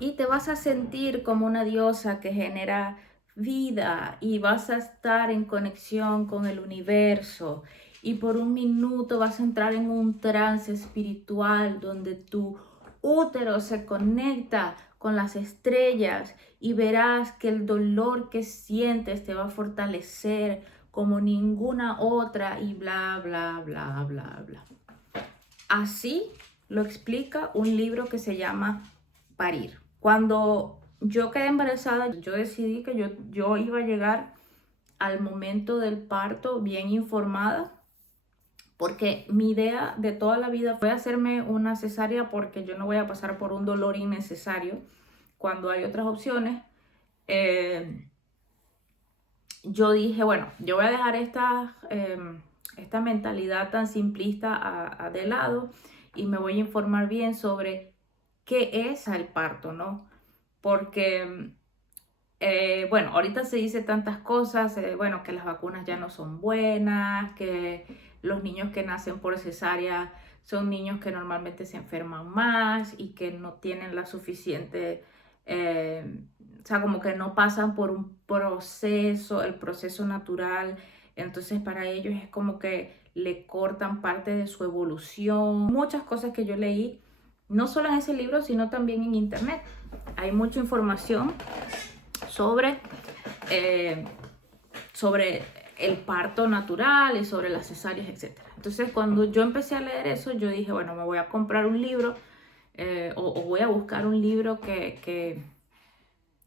y te vas a sentir como una diosa que genera vida y vas a estar en conexión con el universo y por un minuto vas a entrar en un trance espiritual donde tu útero se conecta con las estrellas y verás que el dolor que sientes te va a fortalecer como ninguna otra y bla, bla, bla, bla, bla. Así lo explica un libro que se llama Parir. Cuando yo quedé embarazada, yo decidí que yo iba a llegar al momento del parto bien informada, porque mi idea de toda la vida fue hacerme una cesárea porque yo no voy a pasar por un dolor innecesario cuando hay otras opciones. Eh, yo dije, bueno, yo voy a dejar esta mentalidad tan simplista de lado y me voy a informar bien sobre qué es el parto, ¿no? Porque, bueno, ahorita se dice tantas cosas, bueno, que las vacunas ya no son buenas, que los niños que nacen por cesárea son niños que normalmente se enferman más y que no tienen la suficiente, o sea, como que no pasan por un proceso, el proceso natural. Entonces para ellos es como que le cortan parte de su evolución. Muchas cosas que yo leí, no solo en ese libro, sino también en internet. Hay mucha información sobre, eh, sobre el parto natural y sobre las cesáreas, etc. Entonces cuando yo empecé a leer eso, yo dije, bueno, me voy a comprar un libro o voy a buscar un libro que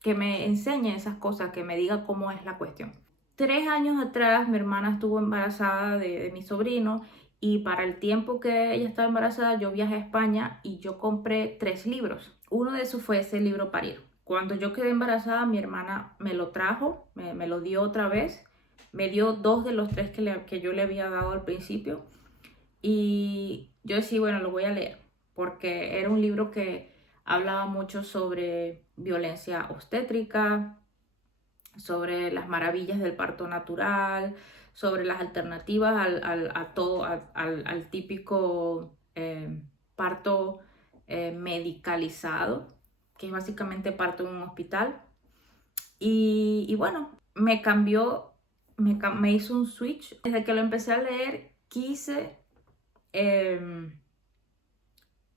me enseñe esas cosas, que me diga cómo es la cuestión. 3 años atrás mi hermana estuvo embarazada de mi sobrino y para el tiempo que ella estaba embarazada yo viajé a España y yo compré 3 libros. Uno de esos fue ese libro Parir. Cuando yo quedé embarazada mi hermana me lo trajo, me lo dio otra vez, me dio 2 de los 3 que yo le había dado al principio y yo decía, bueno, lo voy a leer porque era un libro que hablaba mucho sobre violencia obstétrica, sobre las maravillas del parto natural, sobre las alternativas al típico parto medicalizado, que es básicamente parto en un hospital. Y bueno, me cambió, me hizo un switch. Desde que lo empecé a leer, quise eh,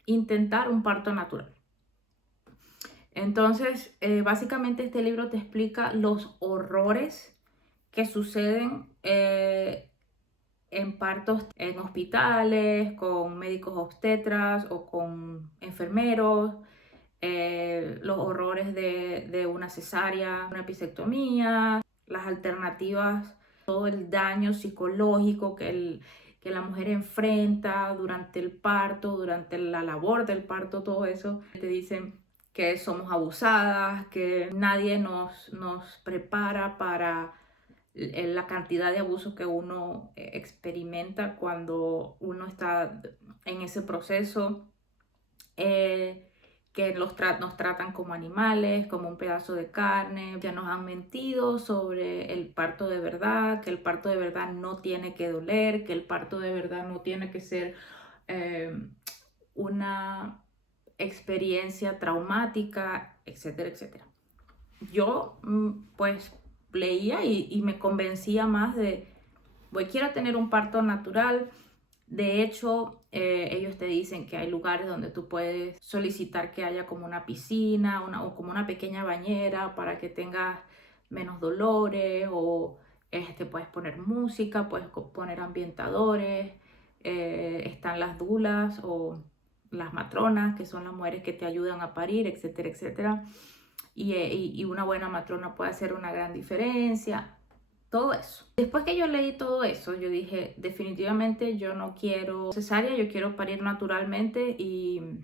intentar un parto natural. Entonces, básicamente este libro te explica los horrores que suceden en partos en hospitales, con médicos obstetras o con enfermeros, los horrores de una cesárea, una episectomía, las alternativas, todo el daño psicológico que la mujer enfrenta durante el parto, durante la labor del parto, todo eso. Te dicen que somos abusadas, que nadie nos prepara para la cantidad de abusos que uno experimenta cuando uno está en ese proceso, que nos tratan como animales, como un pedazo de carne. Ya nos han mentido sobre el parto de verdad, que el parto de verdad no tiene que doler, que el parto de verdad no tiene que ser eh, una experiencia traumática, etcétera, etcétera. Yo pues leía y me convencía más de, voy, quiero tener un parto natural. De hecho, ellos te dicen que hay lugares donde tú puedes solicitar que haya como una piscina o como una pequeña bañera para que tengas menos dolores o puedes poner música, puedes poner ambientadores, están las dulas o las matronas, que son las mujeres que te ayudan a parir, etcétera, etcétera. Y una buena matrona puede hacer una gran diferencia, todo eso. Después que yo leí todo eso, yo dije, definitivamente yo no quiero cesárea, yo quiero parir naturalmente. Y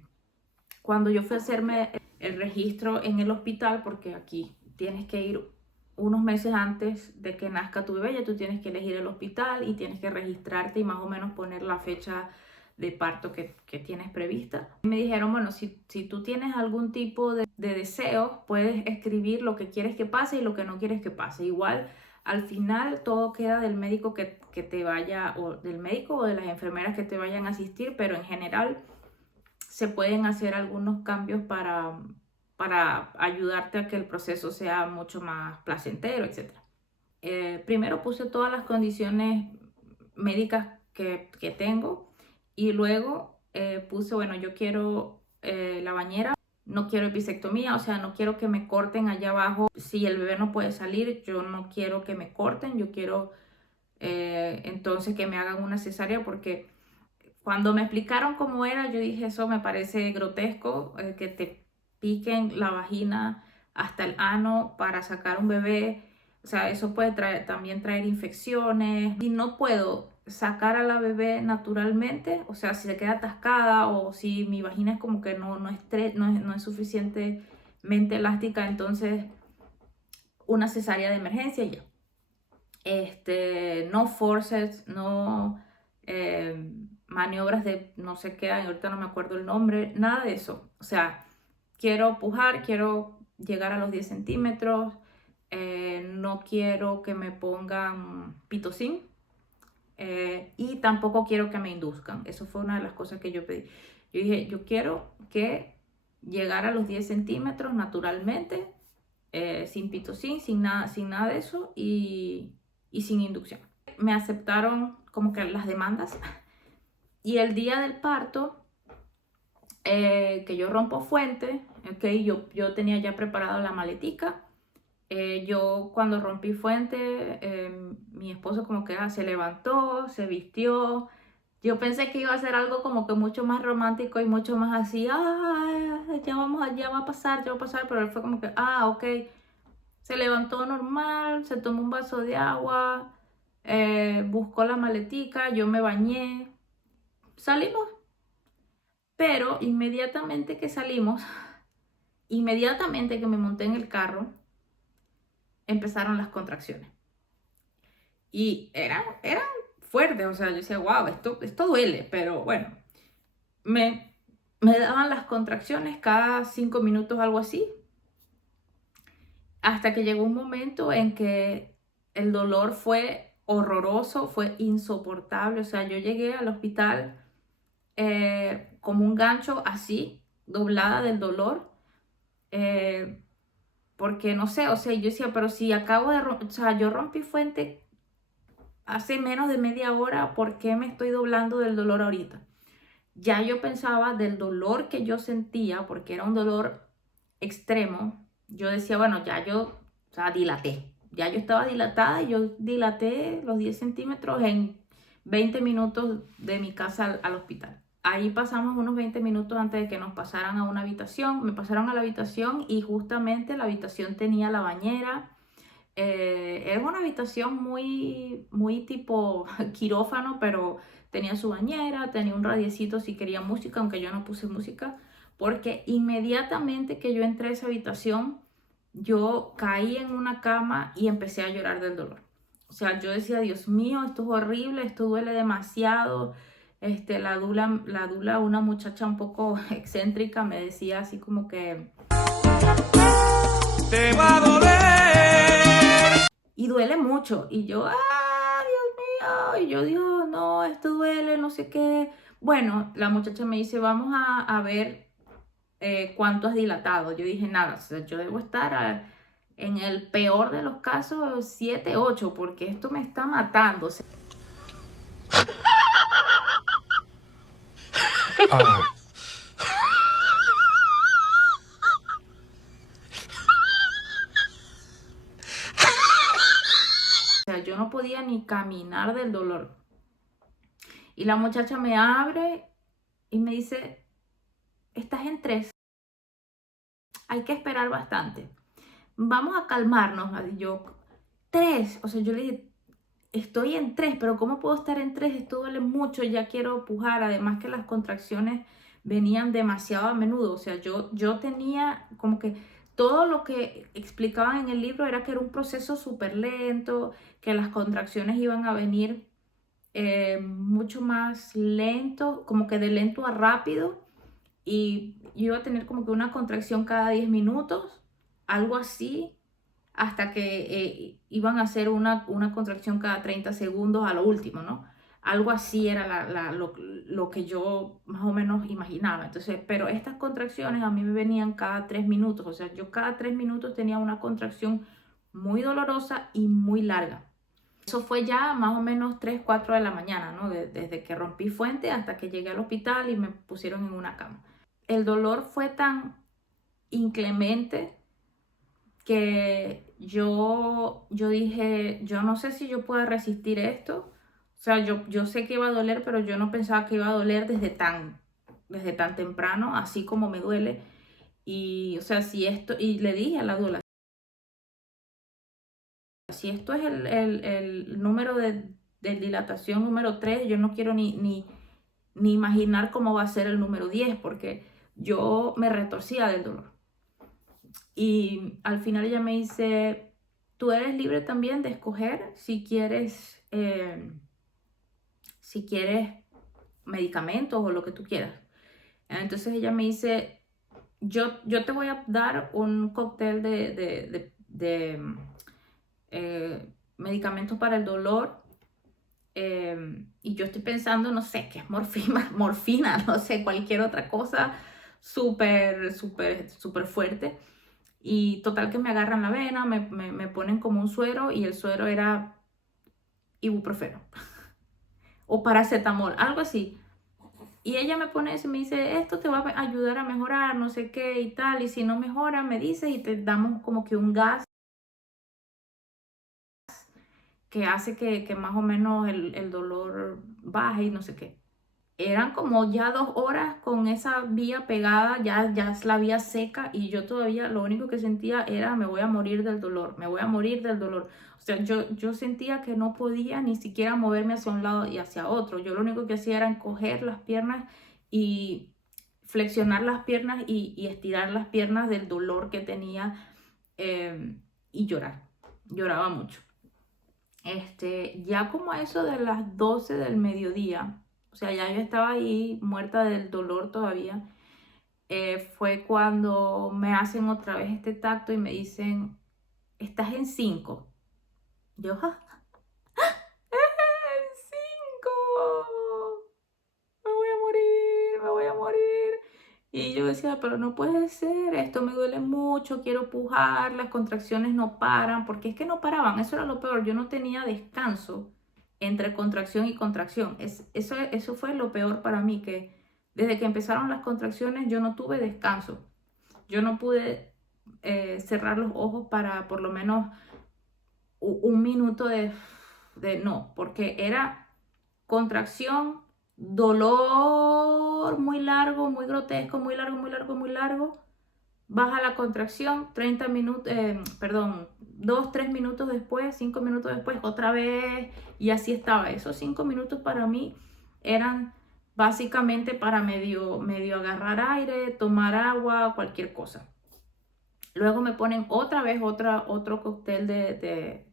cuando yo fui a hacerme el registro en el hospital, porque aquí tienes que ir unos meses antes de que nazca tu bebé, ya tú tienes que elegir el hospital y tienes que registrarte y más o menos poner la fecha de parto que tienes prevista. Me dijeron, bueno, si tú tienes algún tipo de deseos, puedes escribir lo que quieres que pase y lo que no quieres que pase. Igual, al final todo queda del médico que te vaya, o del médico o de las enfermeras que te vayan a asistir, pero en general se pueden hacer algunos cambios para para ayudarte a que el proceso sea mucho más placentero, etc. Primero puse todas las condiciones médicas que tengo y luego puse, bueno, yo quiero la bañera, no quiero episectomía, o sea, no quiero que me corten allá abajo. Si el bebé no puede salir, yo no quiero que me corten, yo quiero entonces que me hagan una cesárea, porque cuando me explicaron cómo era, yo dije, eso me parece grotesco, que te piquen la vagina hasta el ano para sacar un bebé. O sea, eso puede también traer infecciones. Y no puedo sacar a la bebé naturalmente, o sea, si se queda atascada o si mi vagina es como que no es suficientemente elástica, entonces una cesárea de emergencia y ya. No forceps, no maniobras de no sé qué, ahorita no me acuerdo el nombre, nada de eso. O sea, quiero pujar, quiero llegar a los 10 centímetros, no quiero que me pongan pitocin y tampoco quiero que me induzcan. Eso fue una de las cosas que yo pedí. Yo dije, yo quiero que llegar a los 10 centímetros naturalmente, sin pitocin, sin nada de eso y sin inducción. Me aceptaron como que las demandas y el día del parto, que yo rompo fuente, okay, yo tenía ya preparado la maletica. Yo cuando rompí fuente, mi esposo como que se levantó, se vistió. Yo pensé que iba a ser algo como que mucho más romántico y mucho más así, ya va a pasar, pero él fue como que, ok. Se levantó normal, se tomó un vaso de agua, buscó la maletica, yo me bañé, salimos. Pero inmediatamente que salimos, inmediatamente que me monté en el carro, empezaron las contracciones. Y eran fuertes, o sea, yo decía, wow, esto duele, pero bueno, me daban las contracciones cada 5 minutos, algo así, hasta que llegó un momento en que el dolor fue horroroso, fue insoportable. O sea, yo llegué al hospital como un gancho así, doblada del dolor, porque no sé, o sea, yo decía, pero si acabo de, o sea, yo rompí fuente hace menos de media hora, ¿por qué me estoy doblando del dolor ahorita? Ya yo pensaba del dolor que yo sentía, porque era un dolor extremo. Yo decía, bueno, ya yo, o sea, dilaté. Ya yo estaba dilatada y yo dilaté los 10 centímetros en 20 minutos de mi casa al hospital. Ahí pasamos unos 20 minutos antes de que nos pasaran a una habitación. Me pasaron a la habitación y justamente la habitación tenía la bañera. Era una habitación muy tipo quirófano, pero tenía su bañera, tenía un radiecito si quería música, aunque yo no puse música, porque inmediatamente que yo entré a esa habitación, yo caí en una cama y empecé a llorar del dolor. O sea, yo decía, Dios mío, esto es horrible, esto duele demasiado. La dula, una muchacha un poco excéntrica, me decía así como que te va a doler. Y duele mucho. Y yo, Dios mío. Y yo, Dios, no, esto duele, no sé qué. Bueno, la muchacha me dice, vamos a ver cuánto has dilatado. Yo dije, nada, o sea, yo debo estar en el peor de los casos 7, 8, porque esto me está matando. O sea, yo no podía ni caminar del dolor. Y la muchacha me abre y me dice, estás en 3. Hay que esperar bastante. Vamos a calmarnos. Y yo, 3. O sea, yo le dije, estoy en 3, pero ¿cómo puedo estar en 3? Esto duele mucho, ya quiero pujar. Además que las contracciones venían demasiado a menudo. O sea, yo tenía como que todo lo que explicaban en el libro era que era un proceso súper lento, que las contracciones iban a venir mucho más lento, como que de lento a rápido. Y yo iba a tener como que una contracción cada 10 minutos, algo así, hasta que iban a hacer una contracción cada 30 segundos a lo último, ¿no? Algo así era lo que yo más o menos imaginaba. Entonces, pero estas contracciones a mí me venían cada 3 minutos. O sea, yo cada 3 minutos tenía una contracción muy dolorosa y muy larga. Eso fue ya más o menos 3, 4 de la mañana, ¿no? Desde que rompí fuente hasta que llegué al hospital y me pusieron en una cama. El dolor fue tan inclemente que yo dije, yo no sé si yo puedo resistir esto. O sea, yo sé que iba a doler, pero yo no pensaba que iba a doler desde tan temprano, así como me duele. Y, o sea, si esto, y le dije a la doula, si esto es el número de dilatación número 3, yo no quiero ni imaginar cómo va a ser el número 10, porque yo me retorcía del dolor. Y al final ella me dice, tú eres libre también de escoger si quieres medicamentos o lo que tú quieras. Entonces ella me dice, yo te voy a dar un cóctel medicamentos para el dolor. Y yo estoy pensando, no sé, que es morfina, no sé, cualquier otra cosa súper, súper, súper fuerte. Y total que me agarran la vena, me ponen como un suero y el suero era ibuprofeno o paracetamol, algo así. Y ella me pone eso y me dice, esto te va a ayudar a mejorar, no sé qué y tal. Y si no mejora, me dices y te damos como que un gas que hace que más o menos el dolor baje y no sé qué. Eran como ya 2 horas con esa vía pegada, ya es la vía seca y yo todavía lo único que sentía era me voy a morir del dolor, me voy a morir del dolor. O sea, yo sentía que no podía ni siquiera moverme hacia un lado y hacia otro. Yo lo único que hacía era encoger las piernas y flexionar las piernas y estirar las piernas del dolor que tenía, y llorar. Lloraba mucho. Ya como a eso de las 12 del mediodía, o sea, ya yo estaba ahí muerta del dolor todavía, fue cuando me hacen otra vez este tacto y me dicen, estás en 5. Yo, "Ah, en 5, me voy a morir, me voy a morir". Y yo decía, pero no puede ser, esto me duele mucho, quiero pujar, las contracciones no paran, porque es que no paraban, eso era lo peor, yo no tenía descanso entre contracción y contracción. Eso fue lo peor para mí, que desde que empezaron las contracciones yo no tuve descanso. Yo no pude cerrar los ojos para por lo menos un minuto de no, porque era contracción, dolor muy largo, muy grotesco, muy largo, muy largo, muy largo. Baja la contracción, 30 minutos, perdón, 2, 3 minutos después, 5 minutos después, otra vez, y así estaba. Esos 5 minutos para mí eran básicamente para medio agarrar aire, tomar agua, cualquier cosa. Luego me ponen otra vez otro cóctel de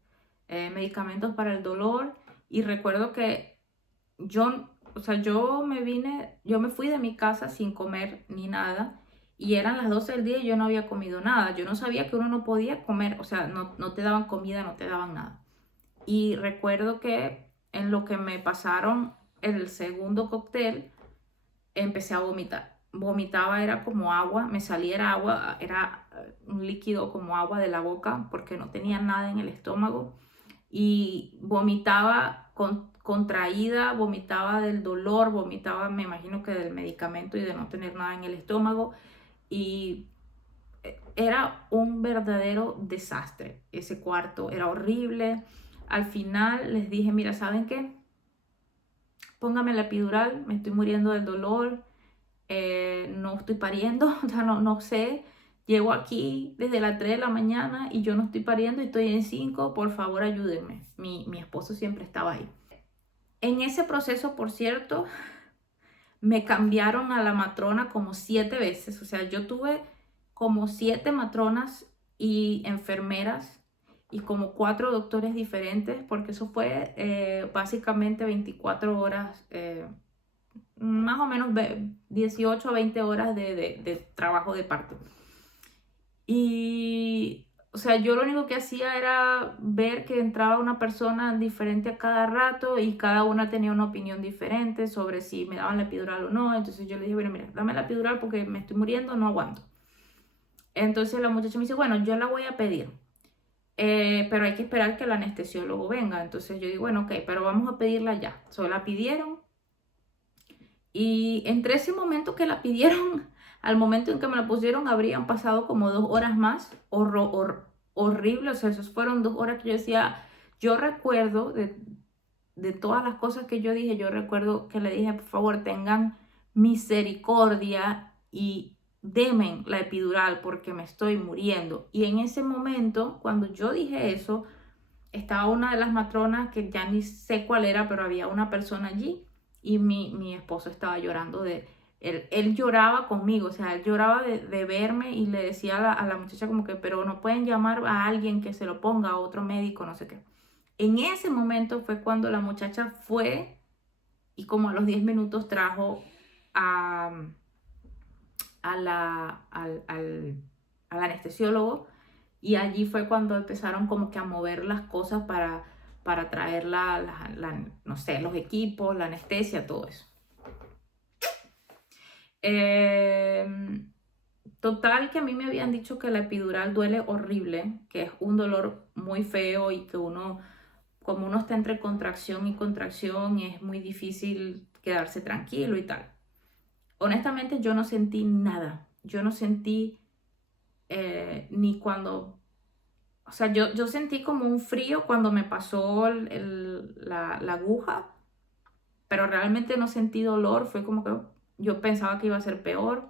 medicamentos para el dolor, y recuerdo que o sea, yo me fui de mi casa sin comer ni nada, y eran las 12 del día y yo no había comido nada. Yo no sabía que uno no podía comer, o sea, no te daban comida, no te daban nada. Y recuerdo que en lo que me pasaron el segundo cóctel, empecé a vomitar. Vomitaba, era como agua, me salía era agua, era un líquido como agua de la boca porque no tenía nada en el estómago, y vomitaba contraída, vomitaba del dolor, vomitaba, me imagino que del medicamento y de no tener nada en el estómago, y era un verdadero desastre. Ese cuarto era horrible. Al final les dije, mira, ¿saben qué? Póngame la epidural, me estoy muriendo del dolor, no estoy pariendo, o sea, no sé. Llego aquí desde las 3 de la mañana y yo no estoy pariendo y estoy en 5, por favor ayúdenme. Mi esposo siempre estaba ahí. En ese proceso, por cierto, me cambiaron a la matrona como 7 veces. O sea, yo tuve como 7 matronas y enfermeras y como 4 doctores diferentes, porque eso fue básicamente 24 horas, más o menos 18 a 20 horas de trabajo de parto. Y, o sea, yo lo único que hacía era ver que entraba una persona diferente a cada rato y cada una tenía una opinión diferente sobre si me daban la epidural o no. Entonces yo le dije, bueno, mira, dame la epidural porque me estoy muriendo, no aguanto. Entonces la muchacha me dice, bueno, yo la voy a pedir, pero hay que esperar que el anestesiólogo venga. Entonces yo digo, bueno, ok, pero vamos a pedirla ya. Solo la pidieron y entre ese momento que la pidieron al momento en que me la pusieron habrían pasado como 2 horas más. Horrible, o sea, esas fueron 2 horas que yo decía, yo recuerdo de todas las cosas que yo dije, yo recuerdo que le dije, por favor, tengan misericordia y demen la epidural porque me estoy muriendo. Y en ese momento, cuando yo dije eso, estaba una de las matronas que ya ni sé cuál era, pero había una persona allí y mi esposo estaba llorando él lloraba conmigo, o sea, él lloraba de verme y le decía a la muchacha como que, pero no pueden llamar a alguien que se lo ponga, a otro médico, no sé qué. En ese momento fue cuando la muchacha fue y como a los 10 minutos trajo a, al anestesiólogo y allí fue cuando empezaron como que a mover las cosas para traer no sé, los equipos, la anestesia, todo eso. Total que a mí me habían dicho que la epidural duele horrible, que es un dolor muy feo y que uno, como uno está entre contracción y contracción, es muy difícil quedarse tranquilo y tal. Honestamente yo no sentí nada, yo no sentí ni cuando, o sea, yo sentí como un frío cuando me pasó la aguja, pero realmente no sentí dolor, fue como que yo pensaba que iba a ser peor.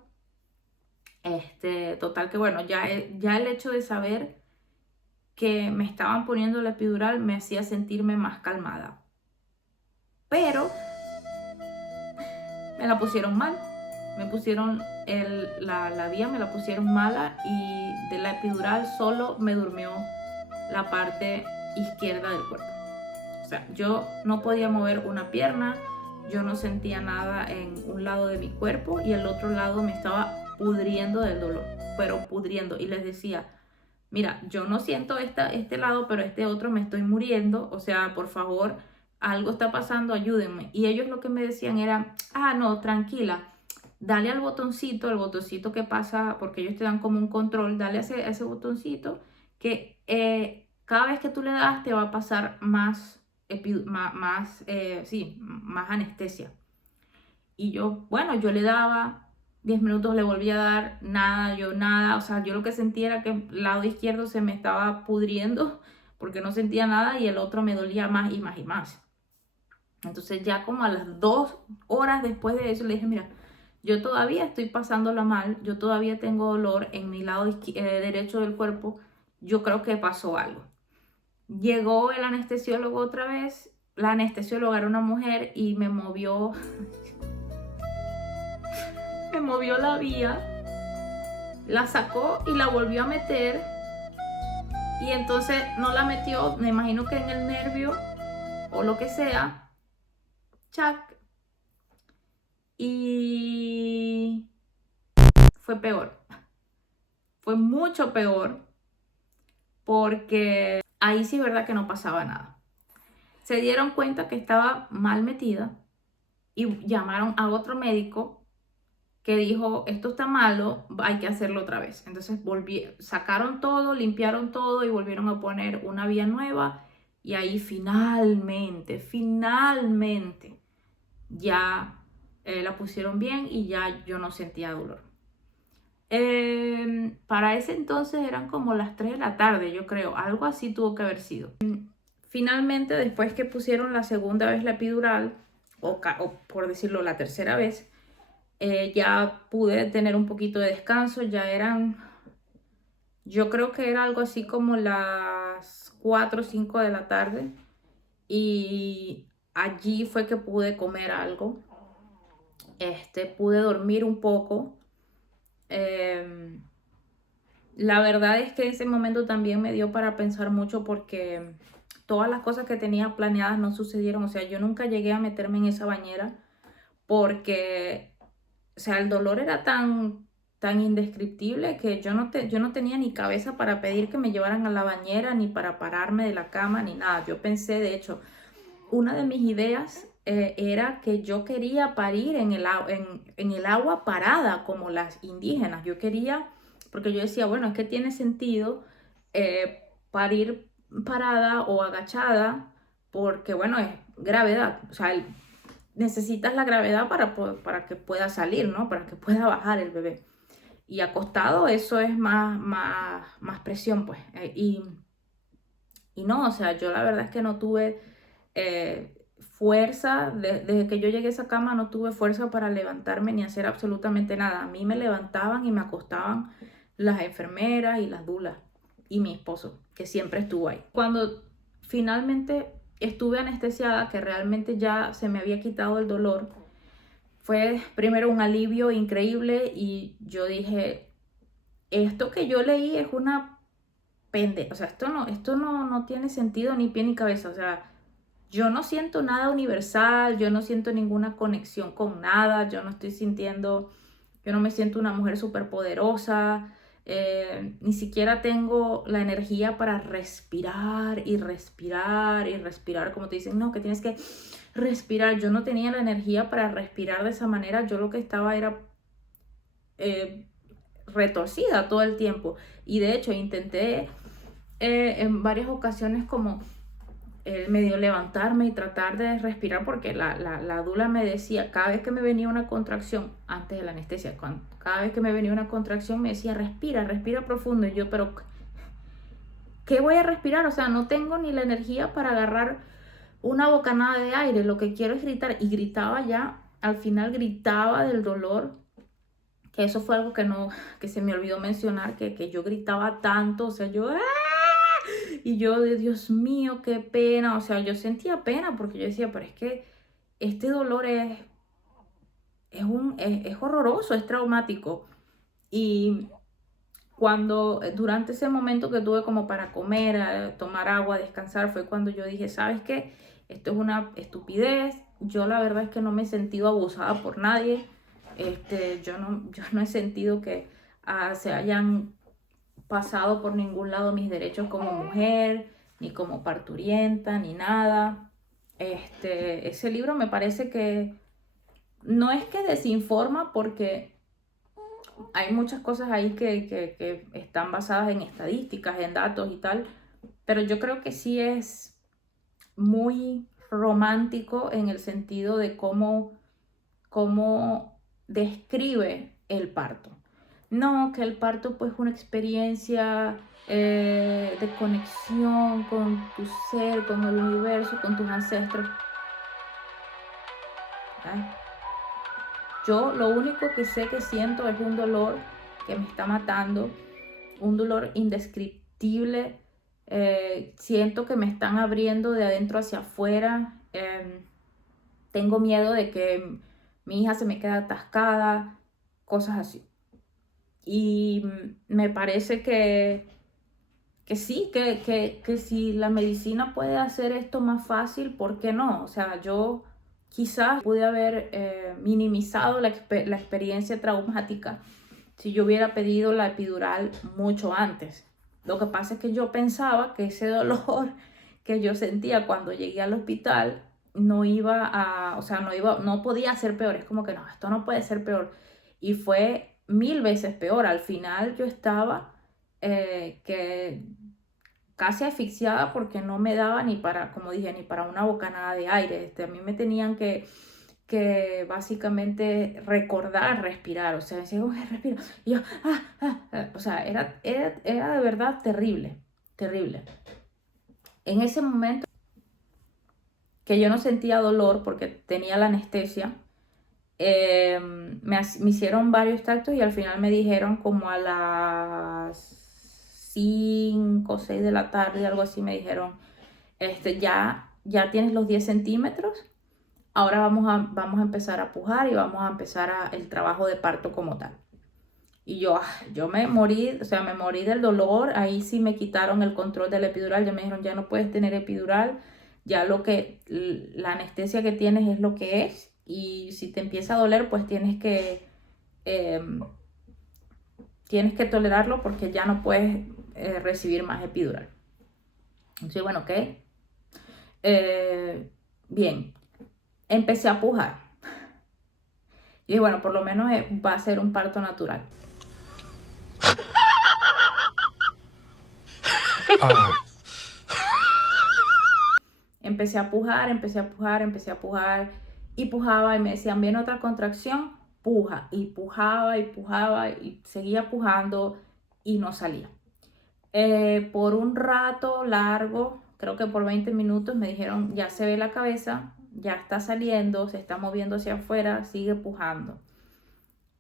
Total que bueno, ya el hecho de saber que me estaban poniendo la epidural me hacía sentirme más calmada. Pero me la pusieron mal, me pusieron la vía, me la pusieron mala y de la epidural solo me durmió la parte izquierda del cuerpo. O sea, yo no podía mover una pierna, yo no sentía nada en un lado de mi cuerpo y el otro lado me estaba pudriendo del dolor, pero pudriendo. Y les decía, mira, yo no siento este lado, pero este otro me estoy muriendo, o sea, por favor, algo está pasando, ayúdenme. Y ellos lo que me decían era, ah, no, tranquila, dale al botoncito, el botoncito que pasa, porque ellos te dan como un control, dale a ese botoncito que cada vez que tú le das te va a pasar más anestesia. Y yo, bueno, yo le daba 10 minutos, le volví a dar nada, o sea, yo lo que sentía era que el lado izquierdo se me estaba pudriendo porque no sentía nada y el otro me dolía más y más y más. Entonces ya como a las 2 horas después de eso le dije, mira, yo todavía estoy pasándola mal, yo todavía tengo dolor en mi lado derecho del cuerpo, yo creo que pasó algo. Llegó el anestesiólogo otra vez, la anestesióloga era una mujer y me movió la vía, la sacó y la volvió a meter y entonces no la metió, me imagino que en el nervio o lo que sea, chac, y fue peor, fue mucho peor porque ahí sí es verdad que no pasaba nada. Se dieron cuenta que estaba mal metida y llamaron a otro médico que dijo, esto está malo, hay que hacerlo otra vez. Entonces sacaron todo, limpiaron todo y volvieron a poner una vía nueva y ahí finalmente ya la pusieron bien y ya yo no sentía dolor. Para ese entonces eran como las 3 de la tarde, yo creo, algo así tuvo que haber sido. Finalmente, después que pusieron la segunda vez la epidural, o por decirlo la tercera vez, ya pude tener un poquito de descanso, yo creo que era algo así como las 4 o 5 de la tarde y allí fue que pude comer algo, pude dormir un poco. La verdad es que ese momento también me dio para pensar mucho porque todas las cosas que tenía planeadas no sucedieron, o sea, yo nunca llegué a meterme en esa bañera porque, o sea, el dolor era tan tan indescriptible que yo no tenía ni cabeza para pedir que me llevaran a la bañera, ni para pararme de la cama, ni nada. Yo pensé, de hecho, una de mis ideas era que yo quería parir en el agua parada, como las indígenas. Yo quería, porque yo decía, bueno, es que tiene sentido parir parada o agachada, porque, bueno, es gravedad. O sea, necesitas la gravedad para que pueda salir, ¿no? Para que pueda bajar el bebé. Y acostado eso es más presión, pues. Y no, o sea, yo la verdad es que no tuve fuerza, desde que yo llegué a esa cama no tuve fuerza para levantarme ni hacer absolutamente nada. A mí me levantaban y me acostaban las enfermeras y las dulas y mi esposo, que siempre estuvo ahí. Cuando finalmente estuve anestesiada, que realmente ya se me había quitado el dolor, fue primero un alivio increíble y yo dije, esto que yo leí es una o sea, esto no tiene sentido ni pie ni cabeza, o sea, yo no siento nada universal, yo no siento ninguna conexión con nada, yo no me siento una mujer superpoderosa, ni siquiera tengo la energía para respirar y respirar y respirar, como te dicen, no, que tienes que respirar. Yo no tenía la energía para respirar de esa manera, yo lo que estaba era retorcida todo el tiempo. Y de hecho intenté en varias ocasiones como medio levantarme y tratar de respirar, porque la dula me decía, cada vez que me venía una contracción, antes de la anestesia, cada vez que me venía una contracción me decía, respira, respira profundo. Y yo, pero ¿qué voy a respirar? O sea, no tengo ni la energía para agarrar una bocanada de aire, lo que quiero es gritar. Y gritaba ya, al final gritaba del dolor, que eso fue algo que se me olvidó mencionar, que yo gritaba tanto, o sea, yo... ¡ah! Y yo, de Dios mío, qué pena, o sea, yo sentía pena porque yo decía, pero es que este dolor es horroroso, es traumático. Y cuando, durante ese momento que tuve como para comer, tomar agua, descansar, fue cuando yo dije, ¿sabes qué? Esto es una estupidez. Yo la verdad es que no me he sentido abusada por nadie. Yo no he sentido que se hayan pasado por ningún lado mis derechos como mujer, ni como parturienta, ni nada. Ese libro me parece que no es que desinforma, porque hay muchas cosas ahí que están basadas en estadísticas, en datos y tal, pero yo creo que sí es muy romántico en el sentido de cómo describe el parto. No, que el parto pues es una experiencia de conexión con tu ser, con el universo, con tus ancestros. Ay. Yo lo único que sé que siento es un dolor que me está matando, un dolor indescriptible. Siento que me están abriendo de adentro hacia afuera. Tengo miedo de que mi hija se me quede atascada, cosas así. Y me parece que sí, que si la medicina puede hacer esto más fácil, ¿por qué no? O sea, yo quizás pude haber minimizado la experiencia traumática si yo hubiera pedido la epidural mucho antes. Lo que pasa es que yo pensaba que ese dolor que yo sentía cuando llegué al hospital no iba a, o sea, no podía ser peor. Es como que no, esto no puede ser peor. Y fue 1000 veces peor. Al final yo estaba que casi asfixiada, porque no me daba ni para, como dije, ni para una bocanada de aire. A mí me tenían que básicamente recordar respirar, o sea, decía, "Uy, respiro", y yo, o sea, era de verdad terrible, terrible. En ese momento que yo no sentía dolor porque tenía la anestesia, me hicieron varios tactos y al final me dijeron como a las 5 o 6 de la tarde, algo así, me dijeron, ya tienes los 10 centímetros, ahora vamos a empezar a pujar y vamos a empezar el trabajo de parto como tal. Y yo me morí, o sea, me morí del dolor. Ahí sí me quitaron el control de la epidural, ya me dijeron, ya no puedes tener epidural, ya la anestesia que tienes es lo que es, y si te empieza a doler, pues tienes que tienes que tolerarlo porque ya no puedes recibir más epidural. Entonces, bueno, ok. Bien, empecé a pujar. Y bueno, por lo menos va a ser un parto natural. Empecé a pujar, y pujaba y me decían, viene otra contracción, puja, y pujaba y seguía pujando y no salía. Por un rato largo, creo que por 20 minutos, me dijeron, ya se ve la cabeza, ya está saliendo, se está moviendo hacia afuera, sigue pujando.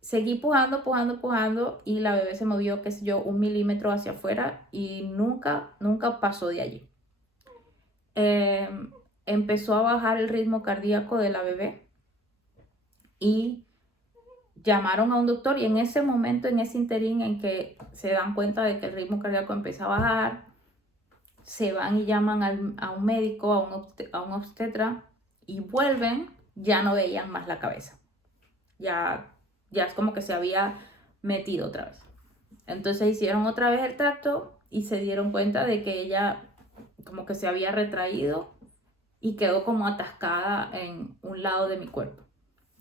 Seguí pujando y la bebé se movió, qué sé yo, 1 milímetro hacia afuera y nunca pasó de allí. Empezó a bajar el ritmo cardíaco de la bebé y llamaron a un doctor, y en ese momento, en ese interín en que se dan cuenta de que el ritmo cardíaco empieza a bajar, se van y llaman a un médico, a un obstetra, y vuelven, ya no veían más la cabeza. Ya es como que se había metido otra vez. Entonces hicieron otra vez el tracto y se dieron cuenta de que ella como que se había retraído y quedó como atascada en un lado de mi cuerpo.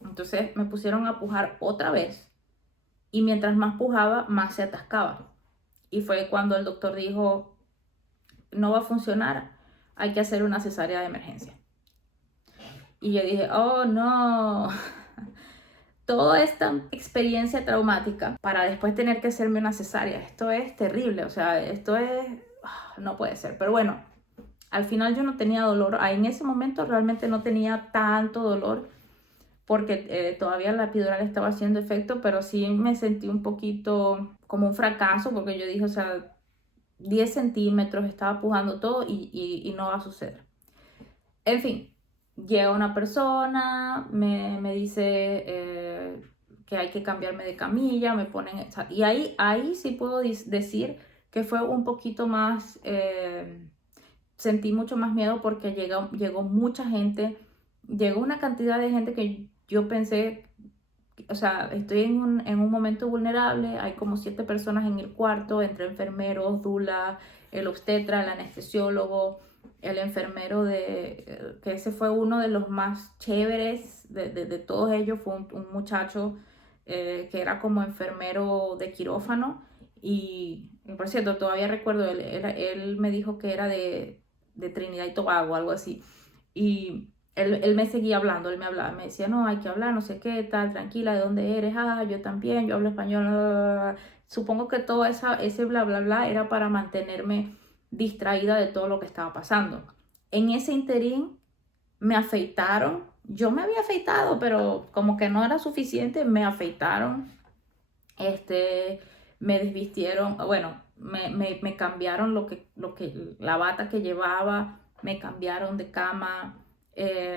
Entonces me pusieron a pujar otra vez y mientras más pujaba, más se atascaba. Y fue cuando el doctor dijo, no va a funcionar, hay que hacer una cesárea de emergencia. Y yo dije, oh no, toda esta experiencia traumática para después tener que hacerme una cesárea, esto es terrible, o sea, esto es, no puede ser. Pero bueno, al final yo no tenía dolor, en ese momento realmente no tenía tanto dolor porque todavía la epidural estaba haciendo efecto, pero sí me sentí un poquito como un fracaso porque yo dije, o sea, 10 centímetros, estaba pujando todo y no va a suceder. En fin, llega una persona, me dice que hay que cambiarme de camilla, me ponen, y ahí sí puedo decir que fue un poquito más, sentí mucho más miedo porque llegó mucha gente, llegó una cantidad de gente que yo pensé, o sea, estoy en un momento vulnerable, hay como 7 personas en el cuarto, entre enfermeros, dula, el obstetra, el anestesiólogo, el enfermero que ese fue uno de los más chéveres de todos ellos, fue un muchacho que era como enfermero de quirófano, y por cierto, todavía recuerdo, él me dijo que era de Trinidad y Tobago, algo así, y él me seguía hablando, él me hablaba, me decía, no, hay que hablar, no sé qué, tal, tranquila, ¿de dónde eres? Yo también, yo hablo español, bla, bla, bla. Supongo que todo ese bla, bla, bla era para mantenerme distraída de todo lo que estaba pasando. En ese interín me afeitaron, yo me había afeitado, pero como que no era suficiente, me afeitaron, me desvistieron, bueno, me cambiaron la bata que llevaba, me cambiaron de cama,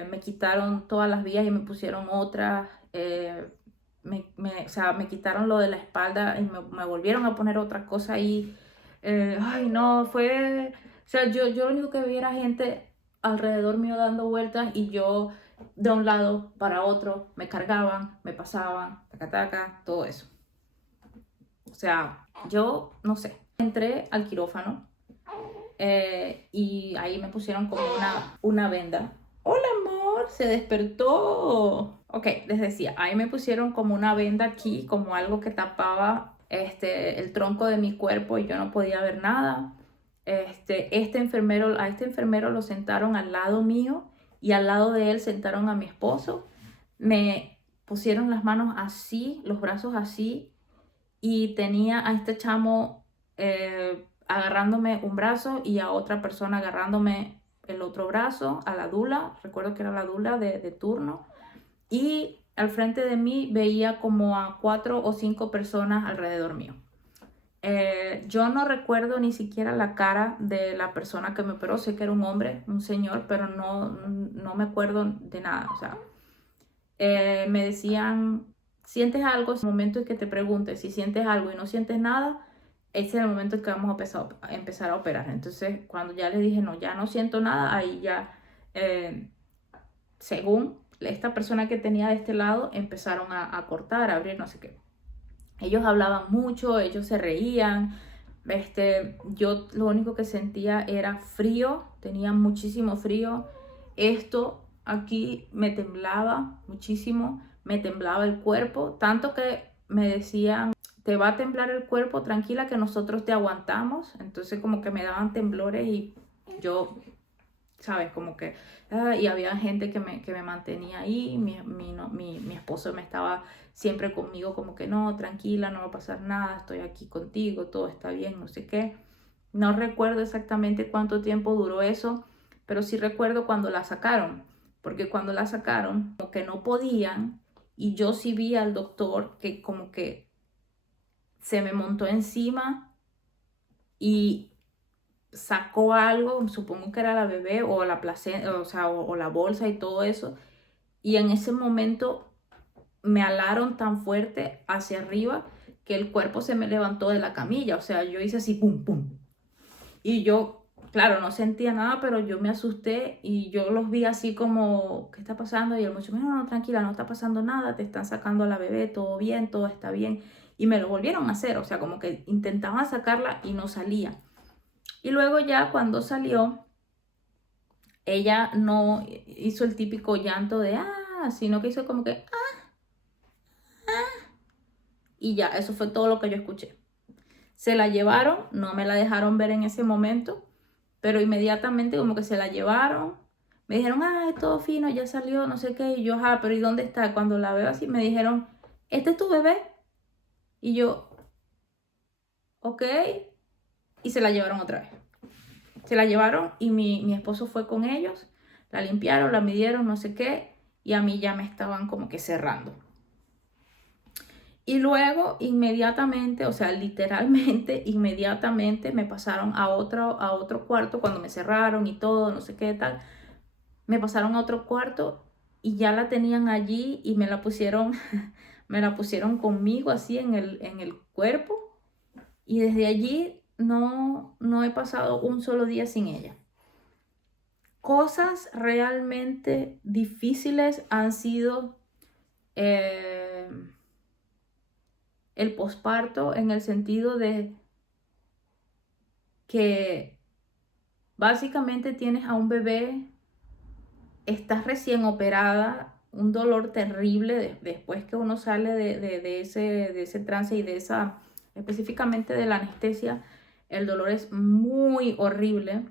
me quitaron todas las vías y me pusieron otras, o sea, me quitaron lo de la espalda y me volvieron a poner otra cosa ahí. Ay, no, o sea, yo lo único que vi era gente alrededor mío dando vueltas y yo de un lado para otro, me cargaban, me pasaban, taca, todo eso. O sea, yo no sé, entré al quirófano y ahí me pusieron como una venda. Hola amor, se despertó. Ok, les decía, ahí me pusieron como una venda aquí, como algo que tapaba el tronco de mi cuerpo y yo no podía ver nada. A este enfermero lo sentaron al lado mío y al lado de él sentaron a mi esposo. Me pusieron las manos así, los brazos así, y tenía a este chamo agarrándome un brazo y a otra persona agarrándome el otro brazo, a la dula, recuerdo que era la dula de turno, y al frente de mí veía como a 4 o 5 personas alrededor mío. Yo no recuerdo ni siquiera la cara de la persona que me operó, sé que era un hombre, un señor, pero no me acuerdo de nada, o sea, me decían, ¿sientes algo? Es el momento en que te preguntes si sientes algo y no sientes nada, ese es el momento en que vamos a empezar a operar. Entonces, cuando ya les dije, no, ya no siento nada, ahí ya, según esta persona que tenía de este lado, empezaron a cortar, a abrir, no sé qué. Ellos hablaban mucho, ellos se reían. Yo lo único que sentía era frío, tenía muchísimo frío. Esto aquí me temblaba muchísimo, me temblaba el cuerpo, tanto que me decían, te va a temblar el cuerpo, tranquila que nosotros te aguantamos. Entonces como que me daban temblores y yo, ¿sabes? Como que, y había gente que me mantenía ahí, mi esposo me estaba siempre conmigo como que no, tranquila, no va a pasar nada, estoy aquí contigo, todo está bien, no sé qué. No recuerdo exactamente cuánto tiempo duró eso, pero sí recuerdo cuando la sacaron, porque cuando la sacaron, como que no podían, y yo sí vi al doctor que como que se me montó encima y sacó algo, supongo que era la bebé o la placenta, o sea, o la bolsa y todo eso. Y en ese momento me alaron tan fuerte hacia arriba que el cuerpo se me levantó de la camilla. O sea, yo hice así, pum, pum. Y yo, claro, no sentía nada, pero yo me asusté y yo los vi así como, ¿qué está pasando? Y el muchacho me dijo, no, no, tranquila, no está pasando nada, te están sacando a la bebé, todo bien, todo está bien. Y me lo volvieron a hacer, o sea, como que intentaban sacarla y no salía. Y luego ya cuando salió, ella no hizo el típico llanto de sino que hizo como que y ya, eso fue todo lo que yo escuché. Se la llevaron, no me la dejaron ver en ese momento, pero inmediatamente como que se la llevaron, me dijeron, es todo fino, ya salió, no sé qué, y yo, pero ¿y dónde está? Cuando la veo así me dijeron, ¿este es tu bebé? Y yo, ok, y se la llevaron otra vez. Se la llevaron y mi esposo fue con ellos, la limpiaron, la midieron, no sé qué, y a mí ya me estaban como que cerrando. Y luego inmediatamente, o sea, literalmente, inmediatamente me pasaron a otro cuarto cuando me cerraron y todo, no sé qué tal. Me pasaron a otro cuarto y ya la tenían allí y me la pusieron, me la pusieron conmigo así en el cuerpo. Y desde allí no he pasado un solo día sin ella. Cosas realmente difíciles han sido el posparto en el sentido de que básicamente tienes a un bebé, estás recién operada, un dolor terrible después que uno sale de ese trance y de esa, específicamente de la anestesia, el dolor es muy horrible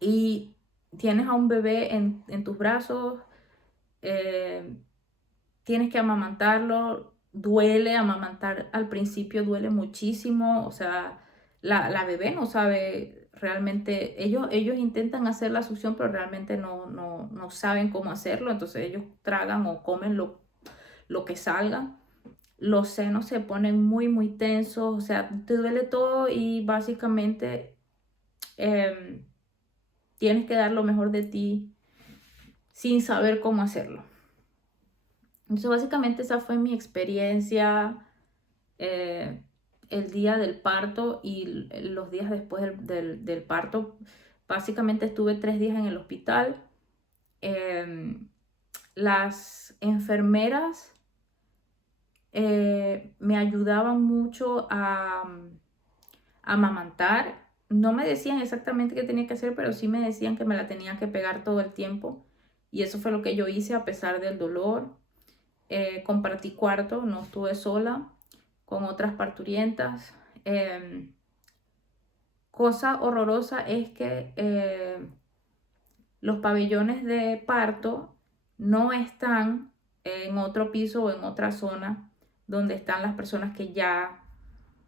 y tienes a un bebé en tus brazos, eh, tienes que amamantarlo, duele amamantar, al principio duele muchísimo, o sea, la bebé no sabe realmente, ellos intentan hacer la succión, pero realmente no saben cómo hacerlo, entonces ellos tragan o comen lo que salga. Los senos se ponen muy tensos, o sea, te duele todo y básicamente em, tienes que dar lo mejor de ti sin saber cómo hacerlo. Entonces, básicamente esa fue mi experiencia eh, el día del parto y los días después del parto. Básicamente estuve 3 días en el hospital. Las enfermeras me ayudaban mucho a amamantar. No me decían exactamente qué tenía que hacer, pero sí me decían que me la tenía que pegar todo el tiempo. Y eso fue lo que yo hice a pesar del dolor. Compartí cuarto, no estuve sola con otras parturientas. Cosa horrorosa es que los pabellones de parto no están en otro piso o en otra zona donde están las personas que ya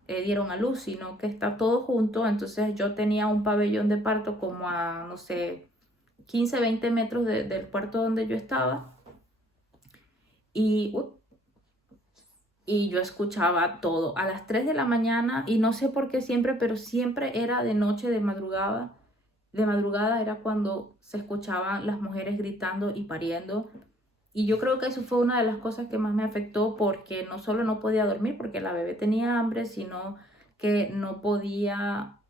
dieron a luz, sino que está todo junto. Entonces yo tenía un pabellón de parto como a, no sé, 15, 20 metros del cuarto donde yo estaba. Y yo escuchaba todo a las 3 de la mañana y no sé por qué siempre, pero siempre era de noche, de madrugada. De madrugada era cuando se escuchaban las mujeres gritando y pariendo. Y yo creo que eso fue una de las cosas que más me afectó porque no solo no podía dormir porque la bebé tenía hambre, sino que no podía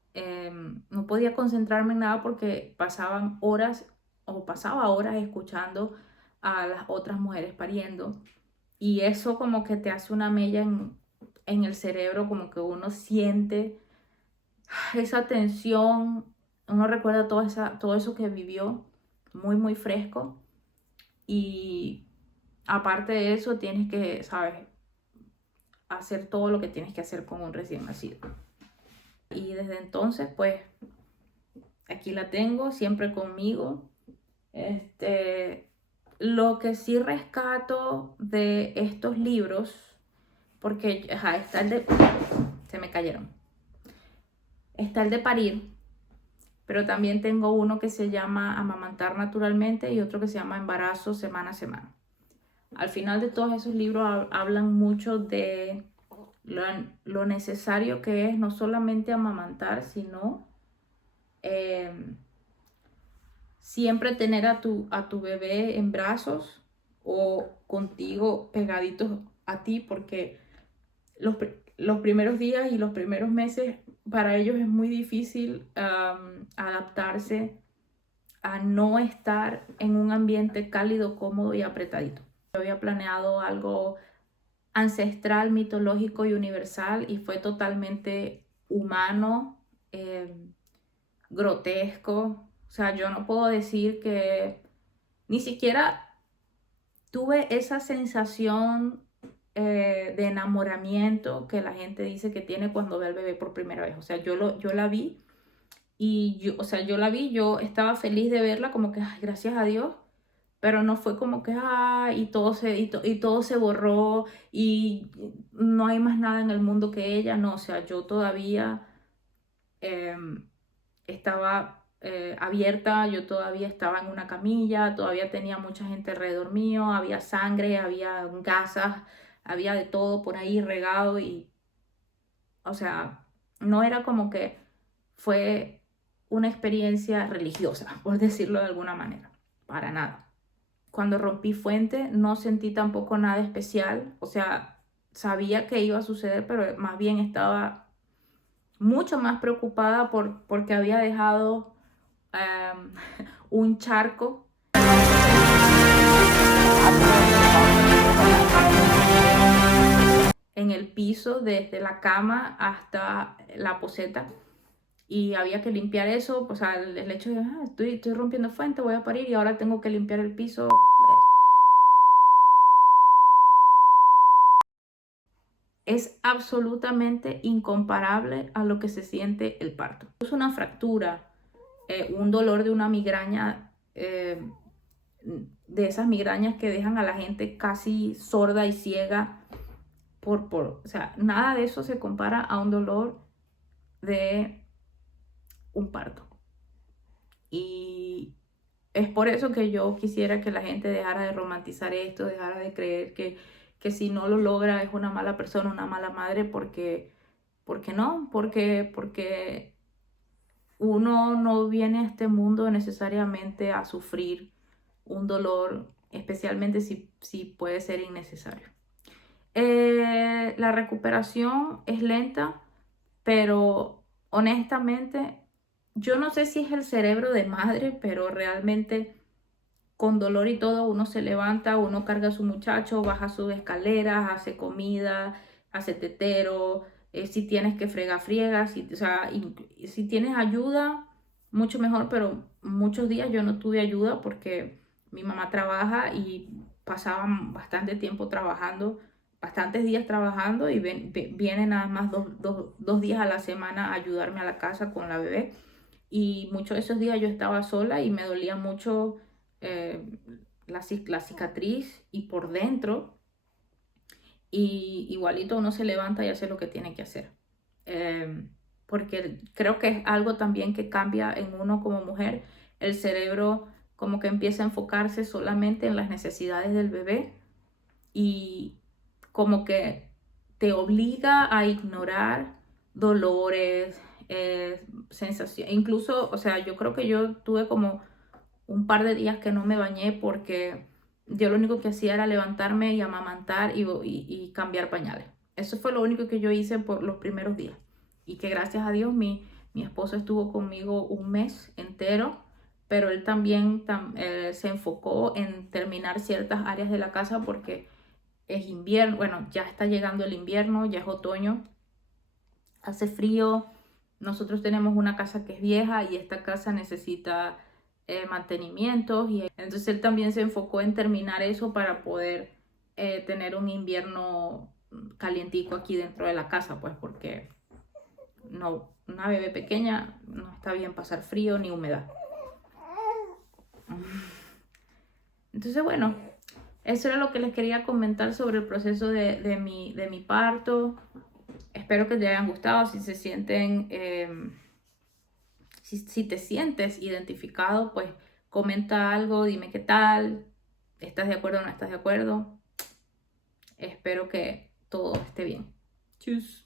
concentrarme en nada porque pasaban horas o pasaba horas escuchando a las otras mujeres pariendo. y eso como que te hace una mella en el cerebro, como que uno siente esa tensión, uno recuerda todo eso que vivió, muy, muy fresco. Y aparte de eso, tienes que, ¿sabes?, hacer todo lo que tienes que hacer con un recién nacido. Y desde entonces, pues, aquí la tengo, siempre conmigo. Lo que sí rescato de estos libros, porque está el de... Se me cayeron. Está el de parir, pero también tengo uno que se llama Amamantar Naturalmente y otro que se llama Embarazo Semana a Semana. Al final de todos esos libros hablan mucho de lo necesario que es no solamente amamantar, sino siempre tener a tu bebé en brazos o contigo pegaditos a ti, porque los primeros días y los primeros meses para ellos es muy difícil adaptarse a no estar en un ambiente cálido, cómodo y apretadito. Yo había planeado algo ancestral, mitológico y universal y fue totalmente humano, grotesco. O sea, yo no puedo decir que ni siquiera tuve esa sensación de enamoramiento que la gente dice que tiene cuando ve al bebé por primera vez. O sea, yo la vi y yo estaba feliz de verla, como que, ay, gracias a Dios, pero no fue como que, ay, y todo se borró y no hay más nada en el mundo que ella. No, o sea, yo todavía estaba abierta, yo todavía estaba en una camilla, todavía tenía mucha gente alrededor mío, había sangre, había gasas, había de todo por ahí regado y, o sea, no era como que fue una experiencia religiosa, por decirlo de alguna manera, para nada. Cuando rompí fuente no sentí tampoco nada especial, o sea, sabía que iba a suceder, pero más bien estaba mucho más preocupada porque había dejado um, un charco en el piso desde la cama hasta la poseta y había que limpiar eso. O sea, el hecho de estoy rompiendo fuente, voy a parir y ahora tengo que limpiar el piso. Es absolutamente incomparable a lo que se siente el parto. Es una fractura, un dolor de una migraña, de esas migrañas que dejan a la gente casi sorda y ciega. O sea, nada de eso se compara a un dolor de un parto. Y es por eso que yo quisiera que la gente dejara de romantizar esto, dejara de creer que si no lo logra es una mala persona, una mala madre, porque no, porque uno no viene a este mundo necesariamente a sufrir un dolor, especialmente si puede ser innecesario. La recuperación es lenta, pero honestamente, yo no sé si es el cerebro de madre, pero realmente con dolor y todo uno se levanta, uno carga a su muchacho, baja sus escaleras, hace comida, hace tetero, si tienes que fregar, friegas, o sea, y si tienes ayuda, mucho mejor, pero muchos días yo no tuve ayuda porque mi mamá trabaja y pasaban bastante tiempo trabajando, bastantes días trabajando y viene nada más dos días a la semana a ayudarme a la casa con la bebé. Y muchos de esos días yo estaba sola y me dolía mucho eh, la cicatriz y por dentro. Y igualito uno se levanta y hace lo que tiene que hacer. Porque creo que es algo también que cambia en uno como mujer. El cerebro como que empieza a enfocarse solamente en las necesidades del bebé y como que te obliga a ignorar dolores, sensaciones. Incluso, o sea, yo creo que yo tuve como un par de días que no me bañé porque yo lo único que hacía era levantarme y amamantar y cambiar pañales. Eso fue lo único que yo hice por los primeros días. Y que gracias a Dios mi esposo estuvo conmigo un mes entero, pero él también se enfocó en terminar ciertas áreas de la casa porque es invierno, bueno, ya está llegando el invierno, ya es otoño, hace frío. Nosotros tenemos una casa que es vieja y esta casa necesita mantenimientos, y entonces él también se enfocó en terminar eso para poder tener un invierno calientico aquí dentro de la casa, pues porque no, una bebé pequeña no está bien pasar frío ni humedad. Entonces, bueno, eso era lo que les quería comentar sobre el proceso de mi parto. Espero que te hayan gustado. Si se sienten, si te sientes identificado, pues comenta algo, dime qué tal, estás de acuerdo o no estás de acuerdo. Espero que todo esté bien. Tschüss.